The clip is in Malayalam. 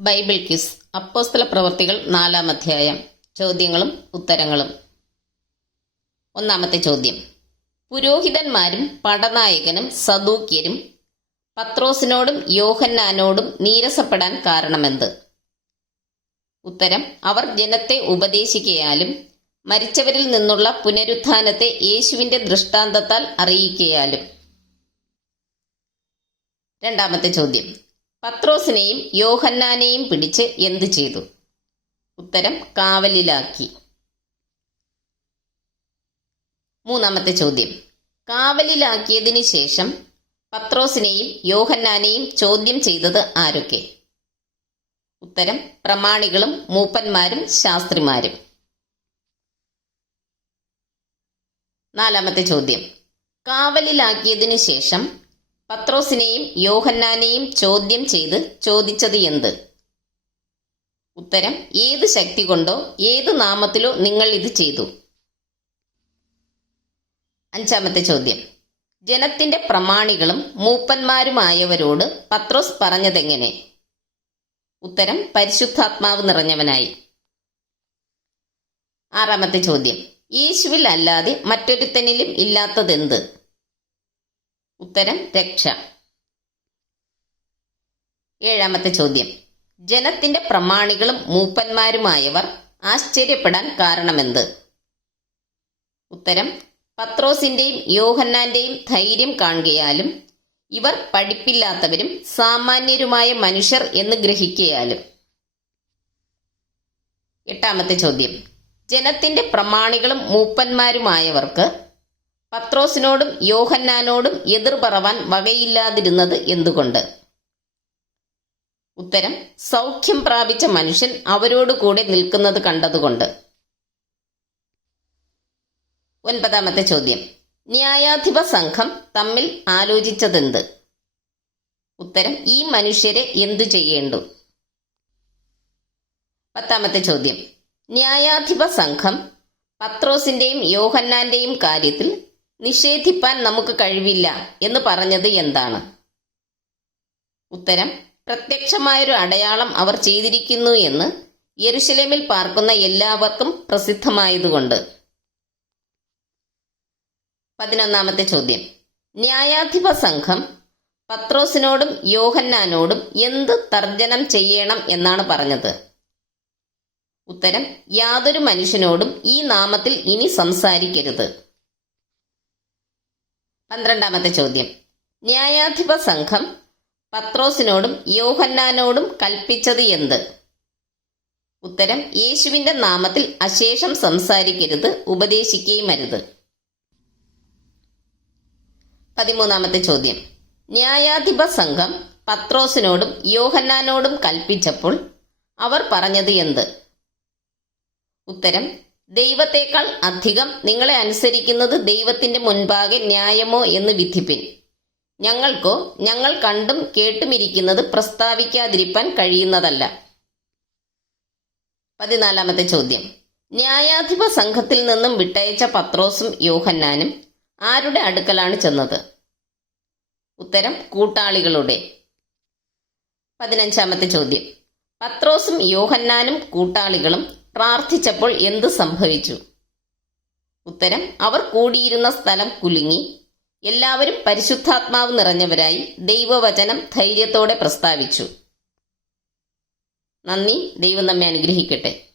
ബൈബിൾ ക്വിസ് അപ്പോസ്തല പ്രവർത്തികൾ നാലാം അധ്യായം. ചോദ്യങ്ങളും ഉത്തരങ്ങളും. ഒന്നാമത്തെ ചോദ്യം. പുരോഹിതന്മാരും പടനായകനും സദൂക്യരും പത്രോസിനോടും യോഹന്നാനോടും നീരസപ്പെടാൻ കാരണമെന്ത്? ഉത്തരം അവർ ജനത്തെ ഉപദേശിക്കയാലും മരിച്ചവരിൽ നിന്നുള്ള പുനരുത്ഥാനത്തെ യേശുവിന്റെ ദൃഷ്ടാന്തത്താൽ അറിയിക്കയാലും. രണ്ടാമത്തെ ചോദ്യം. പത്രോസിനെയും യോഹന്നാനെയും പിടിച്ച് എന്തു ചെയ്തു? ഉത്തരം കാവലിലാക്കി. മൂന്നാമത്തെ ചോദ്യം. കാവലിലാക്കിയതിനു ശേഷം പത്രോസിനെയും യോഹന്നാനെയും ചോദ്യം ചെയ്തത് ആരൊക്കെ? ഉത്തരം പ്രമാണികളും മൂപ്പന്മാരും ശാസ്ത്രിമാരും. നാലാമത്തെ ചോദ്യം. കാവലിലാക്കിയതിനു ശേഷം പത്രോസിനെയും യോഹന്നാനെയും ചോദ്യം ചെയ്ത് ചോദിച്ചത് എന്ത്? ഉത്തരം ഏത് ശക്തി കൊണ്ടോ ഏത് നാമത്തിലോ നിങ്ങൾ ഇത് ചെയ്തു. അഞ്ചാമത്തെ ചോദ്യം. ജനത്തിന്റെ പ്രമാണികളും മൂപ്പന്മാരുമായവരോട് പത്രോസ് പറഞ്ഞതെങ്ങനെ? ഉത്തരം പരിശുദ്ധാത്മാവ് നിറഞ്ഞവനായി. ആറാമത്തെ ചോദ്യം. യേശുവിൽ അല്ലാതെ മറ്റൊരുത്തനിലും ഇല്ലാത്തതെന്ത്? ഉത്തരം രക്ഷ. ഏഴാമത്തെ ചോദ്യം. ജനത്തിന്റെ പ്രമാണികളും മൂപ്പന്മാരുമായവർ ആശ്ചര്യപ്പെടാൻ കാരണമെന്ത്? ഉത്തരം പത്രോസിന്റെയും യോഹന്നാന്റെയും ധൈര്യം കാണുകയാലും ഇവർ പഠിപ്പില്ലാത്തവരും സാമാന്യരുമായ മനുഷ്യർ എന്ന് ഗ്രഹിക്കയാലും എട്ടാമത്തെ ചോദ്യം. ജനത്തിന്റെ പ്രമാണികളും മൂപ്പന്മാരുമായവർക്ക് പത്രോസിനോടും യോഹന്നാനോടും എതിർ പറവാൻ വകയില്ലാതിരുന്നത് എന്തുകൊണ്ട്? ഉത്തരം സൗഖ്യം പ്രാപിച്ച മനുഷ്യൻ അവരോട് കൂടെ നിൽക്കുന്നത് കണ്ടതുകൊണ്ട്. ഒൻപതാമത്തെ ചോദ്യം. ന്യായാധിപ സംഘം തമ്മിൽ ആലോചിച്ചതെന്ത്? ഉത്തരം ഈ മനുഷ്യരെ എന്തു ചെയ്യേണ്ടു? പത്താമത്തെ ചോദ്യം. ന്യായാധിപ സംഘം പത്രോസിന്റെയും യോഹന്നാന്റെയും കാര്യത്തിൽ നിഷേധിപ്പാൻ നമുക്ക് കഴിവില്ല എന്ന് പറഞ്ഞത് എന്താണ്? ഉത്തരം പ്രത്യക്ഷമായൊരു അടയാളം അവർ ചെയ്തിരിക്കുന്നു എന്ന് യെരുഷലേമിൽ പാർക്കുന്ന എല്ലാവർക്കും പ്രസിദ്ധമായതുകൊണ്ട്. പതിനൊന്നാമത്തെ ചോദ്യം. ന്യായാധിപ സംഘം പത്രോസിനോടും യോഹന്നാനോടും എന്ത് തർജനം ചെയ്യണം എന്നാണ് പറഞ്ഞത്? ഉത്തരം യാതൊരു മനുഷ്യനോടും ഈ നാമത്തിൽ ഇനി സംസാരിക്കരുത്. പന്ത്രണ്ടാമത്തെ ചോദ്യം. ന്യായാധിപ സംഘം പത്രോസിനോടും യോഹന്നാനോടും കൽപ്പിച്ചത് എന്ത്? ഉത്തരം യേശുവിന്റെ നാമത്തിൽ അശേഷം സംസാരിക്കരുത് ഉപദേശിക്കുകയും അരുത്. പതിമൂന്നാമത്തെ ചോദ്യം. ന്യായാധിപ സംഘം പത്രോസിനോടും യോഹന്നാനോടും കൽപ്പിച്ചപ്പോൾ അവർ പറഞ്ഞത് എന്ത്? ഉത്തരം ദൈവത്തേക്കാൾ അധികം നിങ്ങളെ അനുസരിക്കുന്നത് ദൈവത്തിന്റെ മുൻപാകെ ന്യായമോ എന്ന് വിധിപ്പിൻ. ഞങ്ങൾക്കോ ഞങ്ങൾ കണ്ടും കേട്ടുമിരിക്കുന്നത് പ്രസ്താവിക്കാതിരിക്കാൻ കഴിയുന്നതല്ല. പതിനാലാമത്തെ ചോദ്യം. ന്യായാധിപ സംഘത്തിൽ നിന്നും വിട്ടയച്ച പത്രോസും യോഹന്നാനും ആരുടെ അടുക്കലാണ് ചെന്നത്? ഉത്തരം കൂട്ടാളികളുടെ. പതിനഞ്ചാമത്തെ ചോദ്യം. പത്രോസും യോഹന്നാനും കൂട്ടാളികളും പ്രാർത്ഥിച്ചപ്പോൾ എന്ത് സംഭവിച്ചു? ഉത്തരം അവർ കൂടിയിരുന്ന സ്ഥലം കുലുങ്ങി. എല്ലാവരും പരിശുദ്ധാത്മാവ് നിറഞ്ഞവരായി ദൈവവചനം ധൈര്യത്തോടെ പ്രസ്താവിച്ചു. നന്ദി. ദൈവം നമ്മെ അനുഗ്രഹിക്കട്ടെ.